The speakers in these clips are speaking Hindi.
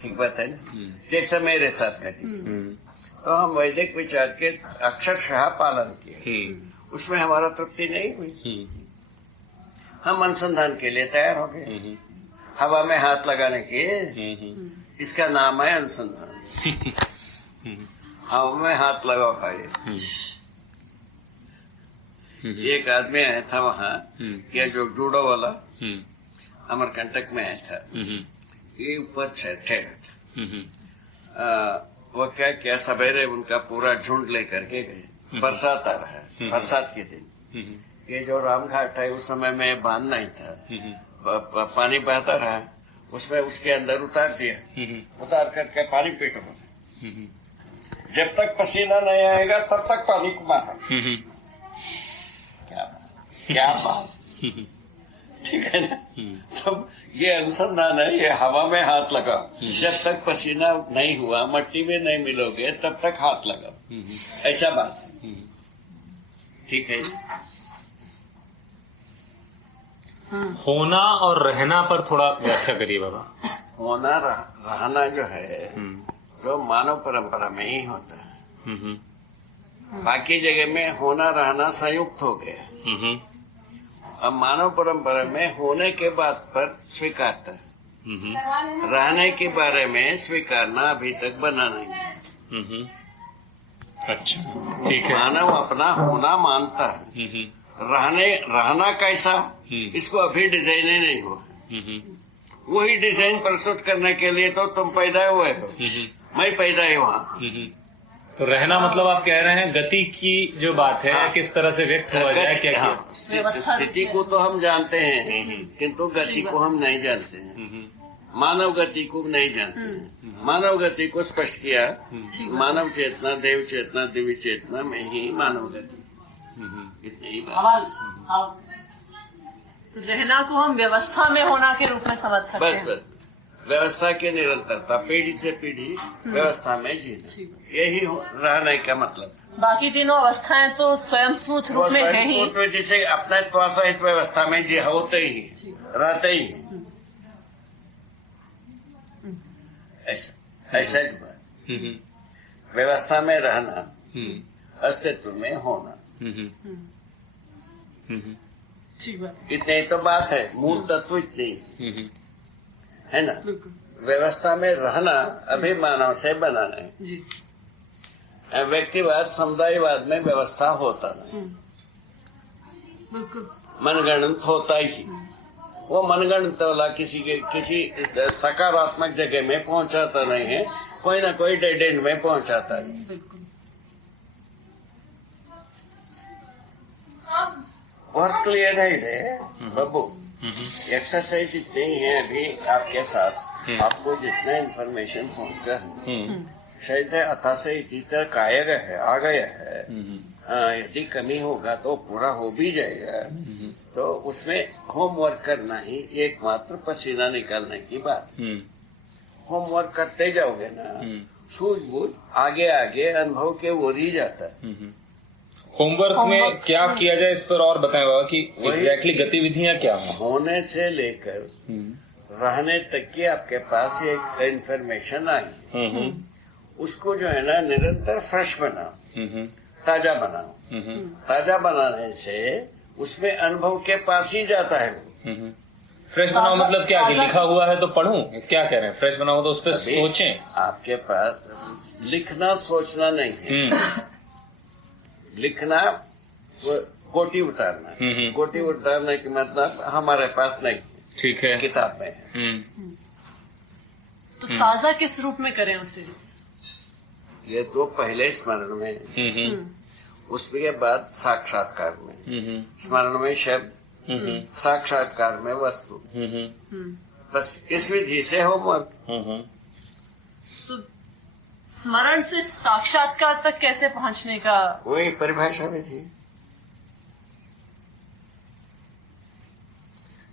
ठीक बात है ना, जैसा मेरे साथ घटित। तो हम वैदिक विचार के अक्षरशः पालन किए, उसमें हमारा तृप्ति नहीं हुई। हम अनुसंधान के लिए तैयार हो गए, हवा में हाथ लगाने के, इसका नाम है अनुसंधान। हवा में हाथ लगाओ भाई। एक आदमी आया था वहाँ, क्या जो जूडो वाला अमरकंटक में आया था, ये ऊपर ठहरा था। वो क्या सवेरे उनका पूरा झुंड लेकर के गए, बरसात आ रहा है, बरसात के दिन। ये जो रामघाट है उस समय में बांध नहीं था, पानी बहता रहा, उसमें उसके अंदर उतार दिया, उतार करके पानी पेट में, जब तक पसीना नहीं आएगा तब तक पानी को मारा। क्या बात, ठीक है ना। तब ये अनुसंधान है, ये हवा में हाथ लगाओ, जब तक पसीना नहीं हुआ, मट्टी में नहीं मिलोगे तब तक हाथ लगाओ, ऐसा बात है, ठीक है। होना और रहना पर थोड़ा व्याख्या करिए बाबा। होना रहना जो है, जो मानव परंपरा में ही होता है, बाकी जगह में होना रहना संयुक्त हो गया। अब मानव परंपरा में होने के बाद पर स्वीकारता है, रहने के बारे में स्वीकारना अभी तक बना नहीं। अच्छा, ठीक है। मानव अपना होना मानता है, रहना कैसा, इसको अभी डिजाइन ही नहीं हुआ। वही डिजाइन प्रस्तुत करने के लिए तो तुम पैदा हुए हो, मैं पैदा ही वहाँ। तो रहना मतलब आप कह रहे हैं गति की जो बात है, हाँ, किस तरह से व्यक्त हुआ जाए, क्या स्थिति को तो हम जानते हैं, किंतु गति को हम नहीं जानते हैं, मानव गति को नहीं जानते हैं। मानव गति को स्पष्ट किया, मानव चेतना, देव चेतना, दिव्य चेतना में ही मानव गति, इतनी ही बात। तो रहना को हम व्यवस्था में होना के रूप में समझ सकते हैं। बस व्यवस्था की निरंतरता, पीढ़ी से पीढ़ी व्यवस्था में जीना, यही रहने का मतलब। बाकी तीनों अवस्थाएं तो स्वयं स्फूर्त रूप में है ही, जिसे अपने त्वसहित व्यवस्था में जी होते ही रहते ही, ऐसा व्यवस्था में रहना, अस्तित्व में होना, इतनी तो बात है, मूल तत्व इतनी है ना। व्यवस्था में रहना अभी मानव से बना नहीं, व्यक्तिवाद समुदायवाद में व्यवस्था होता नहीं, मनगणित होता ही। वो मनगणित वाला किसी सकारात्मक जगह में पहुंचाता नहीं है, कोई ना कोई डेड एंड में पहुंचाता है। बहुत क्लियर है रे बाबू, एक्सरसाइज इतनी है अभी आपके साथ, आपको जितना इन्फॉर्मेशन पहुंचा है, शायद अथा से इतनी तक आ गया है। यदि कमी होगा तो पूरा हो भी जाएगा, तो उसमें होमवर्क करना ही एकमात्र पसीना निकालने की बात। होमवर्क करते जाओगे ना, सूझबूझ आगे आगे अनुभव के ओर ही जाता है। होमवर्क में क्या किया जाए इस पर और बताएं बाबा कि एग्जैक्टली गतिविधियां क्या हो। होने से लेकर रहने तक की आपके पास एक इन्फॉर्मेशन आई, उसको जो है ना निरंतर फ्रेश बनाओ, ताजा बनाओ। ताजा बनाने से उसमें अनुभव के पास ही जाता है वो। फ्रेश बनाओ मतलब क्या, कि लिखा हुआ है तो पढ़ूं, क्या कह रहे हैं? फ्रेश बनाओ तो उस पर सोचें। आपके पास लिखना सोचना नहीं है, लिखना गोटी उतारना, गोटी उतारने की मतलब हमारे पास नहीं, ठीक है, किताब में है। तो ताजा किस रूप में करें उसे? ये तो पहले स्मरण में, उसके बाद साक्षात्कार में, स्मरण में शब्द, साक्षात्कार में वस्तु, बस इस विधि से होमवर्क। स्मरण से साक्षात्कार तक कैसे पहुंचने का वही परिभाषा में थी,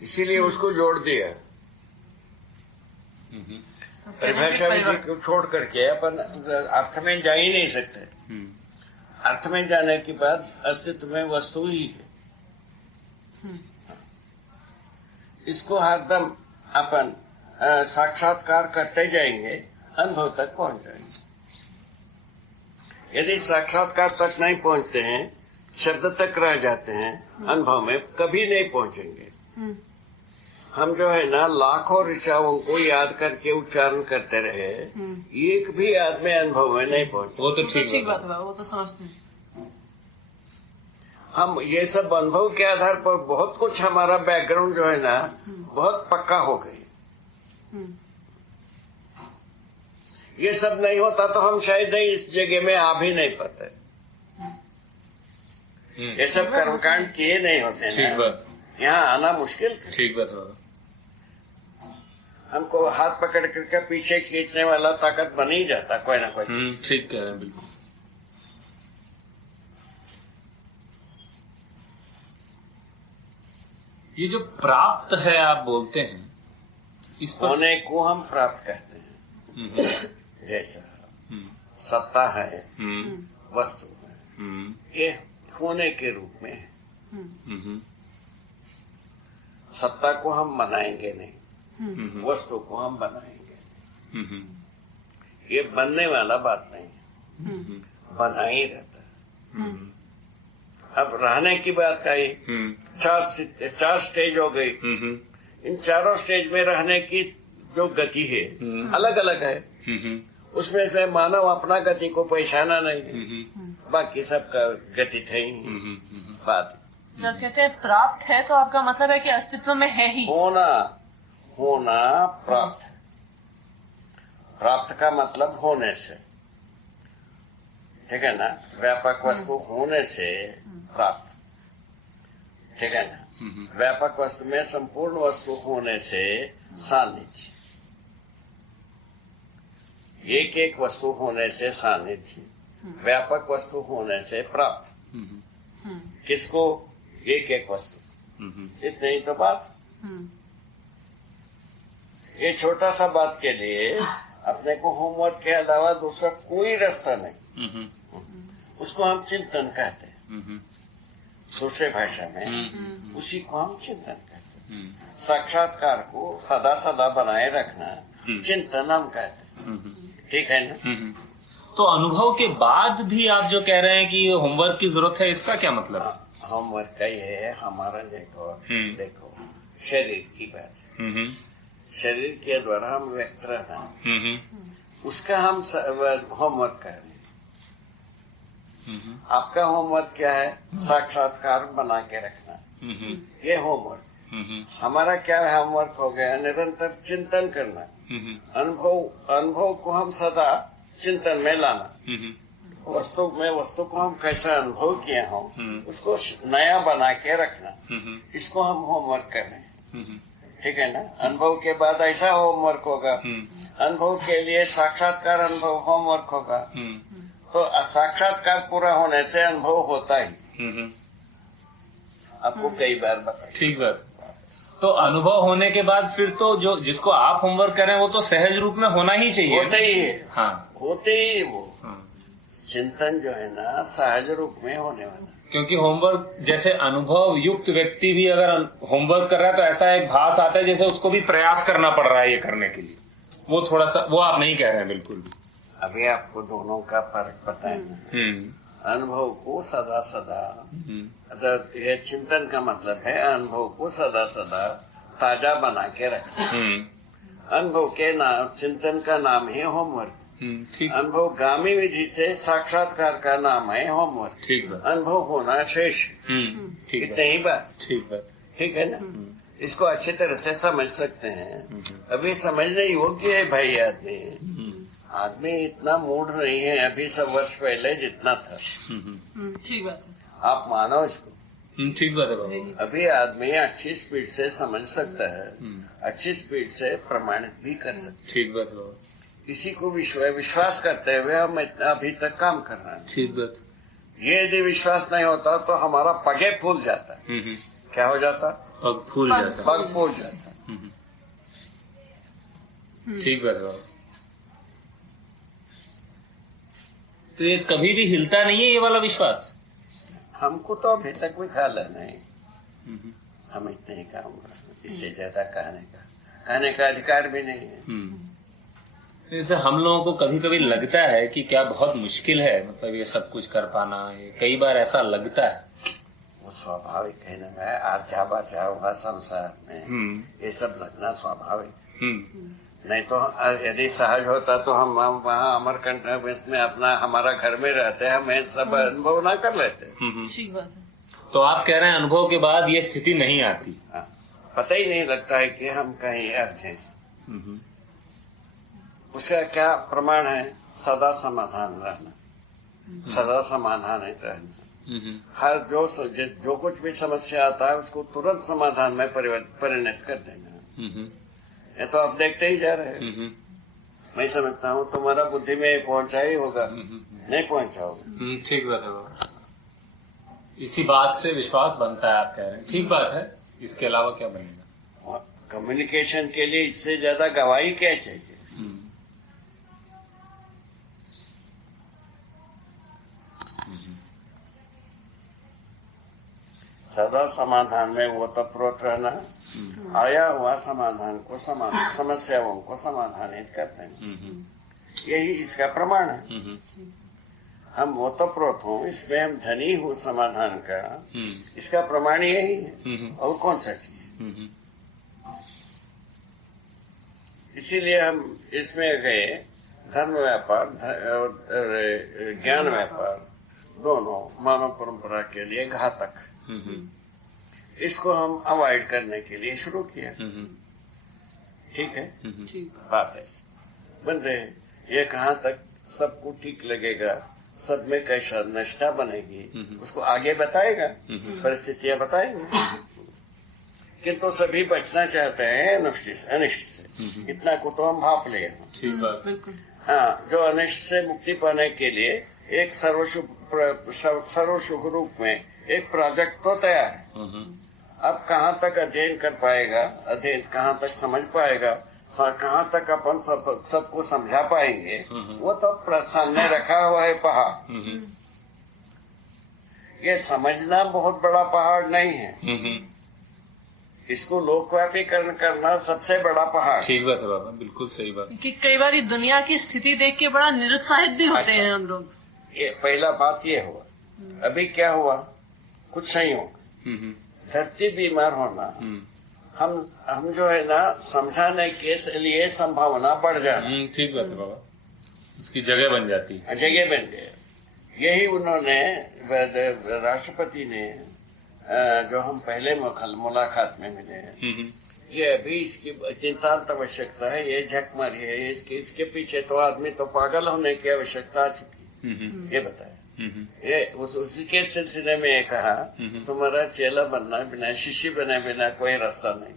इसीलिए उसको जोड़ दिया। परिभाषा विधि को छोड़ करके अपन अर्थ में जा ही नहीं सकते। अर्थ में जाने के बाद अस्तित्व में वस्तु ही है। इसको हरदम अपन साक्षात्कार करते जाएंगे, अनुभव तक पहुंच जाएंगे। यदि साक्षात्कार तक नहीं पहुंचते हैं, शब्द तक रह जाते हैं, अनुभव में कभी नहीं पहुंचेंगे। हम जो है ना लाखों ऋषाओं को याद करके उच्चारण करते रहे, एक भी आदमी अनुभव में नहीं पहुंचे। वो तो ठीक बात है, वो तो समझते हैं। हम ये सब अनुभव के आधार पर बहुत कुछ हमारा बैकग्राउंड जो है ना बहुत पक्का हो गई। ये सब नहीं होता तो हम शायद इस जगह में आ भी नहीं पाते। ये सब कर्मकांड किए नहीं होते ठीक ना, बात, यहाँ आना मुश्किल था। ठीक बात बाबा। हमको हाथ पकड़ करके पीछे खींचने वाला ताकत बन ही जाता कोई ना कोई। ठीक कह रहे हैं, बिल्कुल। ये जो प्राप्त है आप बोलते हैं, इस पर होने को हम प्राप्त कहते हैं। जैसा सत्ता है, वस्तु है, ये होने के रूप में है। सत्ता को हम बनाएंगे नहीं, वस्तु को हम बनाएंगे नहीं। ये बनने वाला बात नहीं है, बना ही रहता है। अब रहने की बात आई, चार स्टेज हो गई। इन चारों स्टेज में रहने की जो गति है अलग अलग है। उसमें से मानव अपना गति को पहचाना नहीं, बाकी सबका गति थे ही बात। जब कहते हैं प्राप्त है तो आपका मतलब है कि अस्तित्व में है ही। होना प्राप्त। प्राप्त का मतलब होने से, ठीक है ना। व्यापक वस्तु होने से प्राप्त, ठीक है ना। व्यापक वस्तु में संपूर्ण वस्तु होने से सानिध्य, एक एक वस्तु होने से सानिध्य, व्यापक वस्तु होने से प्राप्त। किसको? एक एक वस्तु। इतनी ही तो बात। ये छोटा सा बात के लिए अपने को होमवर्क के अलावा दूसरा कोई रास्ता नहीं। उसको हम चिंतन कहते हैं, दूसरे भाषा में उसी को हम चिंतन कहते हैं। साक्षात्कार को सदा सदा बनाए रखना चिंतन हम कहते हैं, ठीक है ना। तो अनुभव के बाद भी आप जो कह रहे हैं कि होमवर्क की जरूरत है, इसका क्या मतलब है? होमवर्क का ये है हमारा। देखो शरीर की बात है, शरीर के द्वारा हम व्यक्त रहना, उसका हम होमवर्क कर रहे हैं। आपका होमवर्क क्या है? साक्षात्कार बना के रखना, ये होमवर्क। हमारा क्या है होमवर्क हो गया? निरंतर चिंतन करना, अनुभव को हम सदा चिंतन में लाना। वस्तु को हम कैसा अनुभव किया हो उसको नया बना के रखना, इसको हम होमवर्क कर रहे हैं, ठीक है ना। अनुभव के बाद ऐसा होमवर्क होगा, अनुभव के लिए साक्षात्कार अनुभव होमवर्क होगा। तो साक्षात्कार पूरा होने से अनुभव होता ही, आपको कई बार बताया। ठीक बात। तो अनुभव होने के बाद फिर तो जो जिसको आप होमवर्क करें वो तो सहज रूप में होना ही चाहिए। होते ही है, हाँ, होते ही वो चिंतन जो है ना सहज रूप में होने वाला। क्योंकि होमवर्क जैसे अनुभव युक्त व्यक्ति भी अगर होमवर्क कर रहा है तो ऐसा एक भास आता है जैसे उसको भी प्रयास करना पड़ रहा है ये करने के लिए। वो थोड़ा सा वो आप नहीं कह रहे हैं बिल्कुल भी। अभी आपको दोनों का फर्क पता है। अनुभव को सदा सदा, ये चिंतन का मतलब है अनुभव को सदा सदा ताजा बना के रखना। अनुभव के नाम, चिंतन का नाम है होमवर्क। ठीक। अनुभव गामी विधि से साक्षात्कार का नाम है होमवर्क। ठीक बात। अनुभव होना शेष, ठीक इतनी ही बात। ठीक बात। ठीक है ना। इसको अच्छी तरह से समझ सकते हैं। अभी समझने योग्य है भाई। आदमी इतना मूड नहीं है अभी 100 वर्ष पहले जितना था। ठीक बात है, आप मानो इसको। ठीक बात है बाबा। अभी आदमी अच्छी स्पीड से समझ सकता है, अच्छी स्पीड से प्रमाणित भी कर सकता है। ठीक बात है बाबा। इसी को विश्वास करते हुए हम इतना अभी तक काम कर रहे हैं। ठीक बात। ये यदि विश्वास नहीं होता तो हमारा पगे फूल जाता। क्या हो जाता? पग फूल जाता। पग फूल जाता। ठीक बात है बाबा। तो ये कभी भी हिलता नहीं है ये वाला विश्वास? हमको तो अभी तक भी ख्याल है नहीं। हम इतने ही काम, इससे ज्यादा कहने का कहने का अधिकार भी नहीं है। जैसे हम लोगों को कभी कभी लगता है कि क्या बहुत मुश्किल है, मतलब ये सब कुछ कर पाना, ये कई बार ऐसा लगता है। वो स्वाभाविक है ना भाई, आर्जा बाजा हुआ संसार में, ये सब लगना स्वाभाविक। नहीं तो यदि सहज होता तो हम वहाँ अमरकंटक इसमें अपना हमारा घर में रहते, हम ये सब अनुभव ना कर लेते। ठीक बात है। तो आप कह रहे हैं अनुभव के बाद ये स्थिति नहीं आती। हाँ, पता ही नहीं लगता है कि हम कहीं अर्थ हैं। उसका क्या प्रमाण है? सदा समाधान रहना, सदा समाधानित रहना। हर जो कुछ भी समस्या आता है उसको तुरंत समाधान में परिणत कर देना। ये तो आप देखते ही जा रहे हैं। मैं समझता हूँ तुम्हारा बुद्धि में पहुंचा ही होगा, नहीं पहुंचा होगा। ठीक बात है बाबा, इसी बात से विश्वास बनता है, आप कह रहे हैं। ठीक बात है, इसके अलावा क्या बनेगा? कम्युनिकेशन के लिए इससे ज्यादा गवाही क्या चाहिए? सदा समाधान में वो तत्परत रहना, आया हुआ समाधान को समस्याओं को समाधानित करते हैं, यही इसका प्रमाण है। हम वो तत्परत हूँ, इसमें हम धनी हूँ समाधान का, इसका प्रमाण यही है। और कौन सा चीज? इसीलिए हम इसमें गए, धर्म व्यापार और ज्ञान व्यापार दोनों मानव परंपरा के लिए घातक, इसको हम अवॉइड करने के लिए शुरू किया। ठीक है, बात ऐसी बन रहे। ये कहाँ तक सबको ठीक लगेगा, सब में कैसा निष्ठा बनेगी, उसको आगे बताएगा, परिस्थितियां बताएंगे। किंतु सभी बचना चाहते हैं अनिष्ट से। इतना को तो हम भाप ले। हाँ, जो अनिष्ट से मुक्ति पाने के लिए एक सर्वशुभ रूप में एक प्रोजेक्ट तो तैयार है। अब कहाँ तक अध्ययन कर पाएगा, अध्ययन कहाँ तक समझ पाएगा, कहाँ तक अपन सबको समझा पाएंगे, वो तो सामने रखा हुआ है पहाड़। ये समझना बहुत बड़ा पहाड़ नहीं है, इसको लोकव्यापीकरण करना सबसे बड़ा पहाड़। ठीक बात है बाबा, बिल्कुल सही बात। कि कई बार दुनिया की स्थिति देख के बड़ा निरुत्साहित भी होते हैं हम लोग। ये पहला बात ये हुआ। अभी क्या हुआ? कुछ संयोग, धरती बीमार होना, हम जो है ना समझाने के लिए संभावना बढ़ जाना। ठीक बात है बाबा, उसकी जगह बन जाती है, जगह बन गए। यही उन्होंने राष्ट्रपति ने जो हम पहले मुलाकात में मिले हैं, ये अभी इसकी नितांत आवश्यकता है, ये झक मारी है, इसके पीछे तो आदमी तो पागल होने की आवश्यकता आ चुकी, ये बताया। ये उसी के सिलसिले में ये कहा, तुम्हारा चेला बनना बिना, शिष्य बने बिना कोई रास्ता नहीं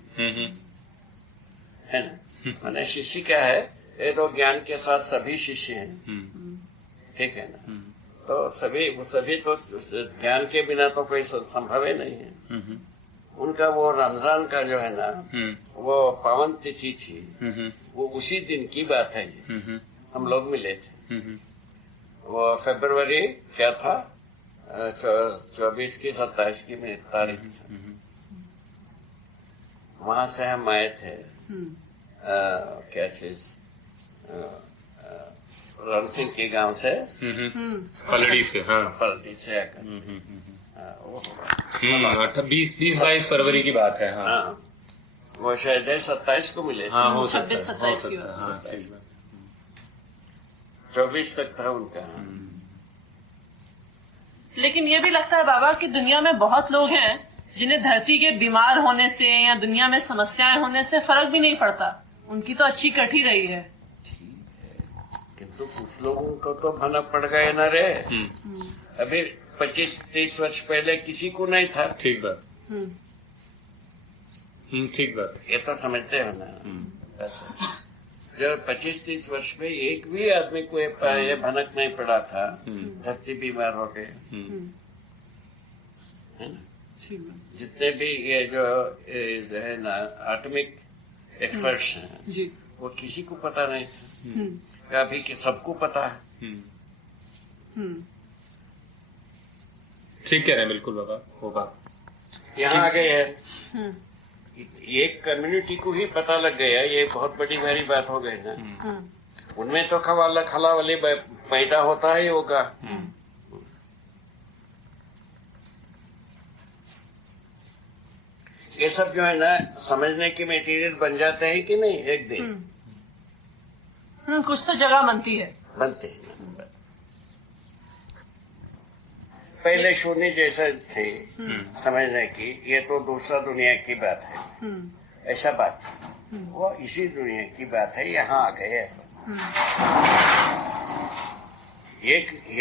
है ना। मैंने शिष्य क्या है? ये तो ज्ञान के साथ सभी शिष्य हैं, ठीक है ना। तो सभी तो ज्ञान के बिना तो कोई संभव ही नहीं है। उनका वो रमजान का जो है ना, वो पावन तिथि थी, वो उसी दिन की बात है। हम लोग मिले थे, वो फरवरी क्या था, 24 की 27 की तारीख थी। वहां से हम आए थे, क्या चीज, रण सिंह के गांव से, पलड़ी से। हाँ, पलड़ी से आकर 20-22 फरवरी की बात है। हाँ, वो शायद 27 को मिले थे। हाँ, हो 26-27 की बात। 24 तक था उनका। लेकिन ये भी लगता है बाबा कि दुनिया में बहुत लोग हैं जिन्हें धरती के बीमार होने से या दुनिया में समस्याएं होने से फर्क भी नहीं पड़ता, उनकी तो अच्छी कट ही रही है। किंतु कुछ लोगों को तो भनक पड़ गए न रे। अभी 25-30 वर्ष पहले किसी को नहीं था। ठीक बात। ठीक बात। ये तो समझते हो ना। जो 25-30 वर्ष में एक भी आदमी को ये भनक नहीं पड़ा था, धरती बीमार हो गए, है ना। जितने भी ये जो है ना एटॉमिक एक्सपर्ट्स हैं, वो किसी को पता नहीं था। अभी कि सबको पता है। ठीक कह रहे हैं, बिल्कुल बाबा, होगा। यहाँ आ गए हैं, एक कम्युनिटी को ही पता लग गया, ये बहुत बड़ी भारी बात हो गई ना। उनमें तो खला वाले पैदा होता है होगा। ये सब जो है ना समझने के मटेरियल बन जाते हैं कि नहीं एक दिन। कुछ तो जगह बनती है, बनते हैं। पहले शून्य जैसे थे समझने की, ये तो दूसरा दुनिया की बात है, ऐसा बात थी। वो इसी दुनिया की बात है, यहाँ आ गए।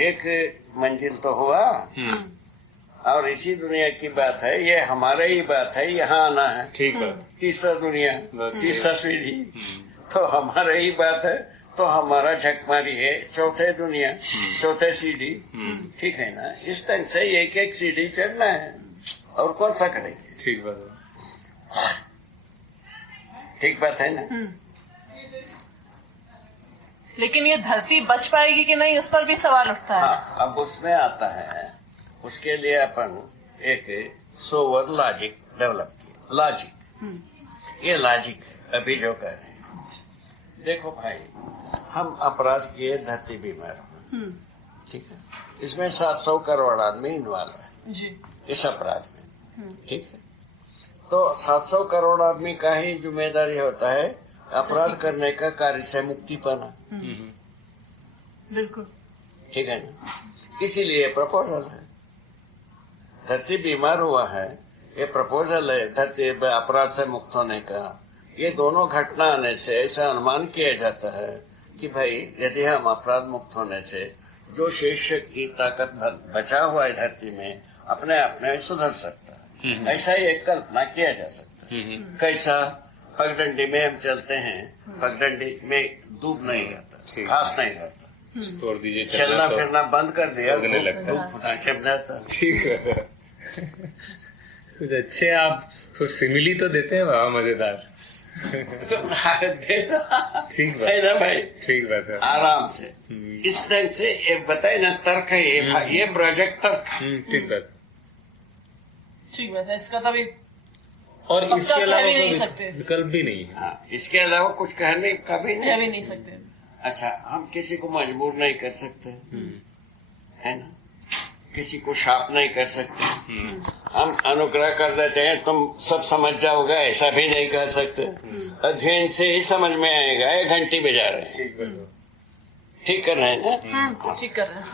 एक मंजिल तो हुआ, और इसी दुनिया की बात है, ये हमारे ही बात है, यहाँ आना है। ठीक बात। तीसरा दुनिया, तीसरा सीढ़ी तो हमारे ही बात है, तो हमारा झकमारी है चौथे दुनिया, चौथे सीढ़ी। ठीक है ना। इस तरह से एक एक सीढ़ी चढ़ना है, और कौन सा करेंगे। ठीक बात है। ठीक बात है ना। लेकिन ये धरती बच पाएगी कि नहीं, उस पर भी सवाल उठता है। हाँ, अब उसमें आता है, उसके लिए अपन एक सोवर लॉजिक डेवलप किया। लॉजिक, ये लॉजिक है अभी जो कह रहे हैं। देखो भाई, हम अपराध किए, धरती बीमार हो, ठीक है। इसमें 700 करोड़ आदमी इन्वॉल्व है जी, इस अपराध में, ठीक है। तो 700 करोड़ आदमी का ही जिम्मेदारी होता है अपराध करने का, कार्य से मुक्ति पाना। बिल्कुल ठीक है ना। इसीलिए प्रपोजल है, धरती बीमार हुआ है, ये प्रपोजल है धरती अपराध से मुक्त होने का। ये दोनों घटना आने से ऐसा अनुमान किया जाता है कि भाई यदि हम अपराध मुक्त होने से जो शेष शक्ति ताकत बचा हुआ है धरती में, अपने आप में सुधर सकता है। ऐसा ही एक कल्पना किया जा सकता है। कैसा, पगडंडी में हम चलते हैं, पगडंडी में दूब नहीं रहता, घास नहीं रहता, छोड़ दीजिए, चलना फिरना बंद कर दिया, उगने लगता है। धूप फुटा के जाता। ठीक है। कुछ अच्छे आप कुछ सिमिली तो देते हैं बाबा, मजेदार। ठीक बात है ना भाई, ठीक बात है। आराम से इस ढंग से एक बताए ना, तर्क है ये प्रोजेक्ट तर्क। ठीक बात। ठीक बात है, इसका तभी और पक्का इसके कह अलावा भी नहीं कोई सकते। विकल्प भी नहीं है। हाँ, इसके अलावा कुछ कहने का भी कह भी नहीं नहीं सकते। अच्छा, हम किसी को मजबूर नहीं कर सकते, है ना। किसी को शाप नहीं कर सकते। हम अनुग्रह कर देते हैं, तुम सब समझ जाओगे, ऐसा भी नहीं कर सकते। अध्ययन से ही समझ में आएगा, ये घंटी बजा रहे हैं। ठीक कर रहे हैं ना। ठीक कर रहे हैं।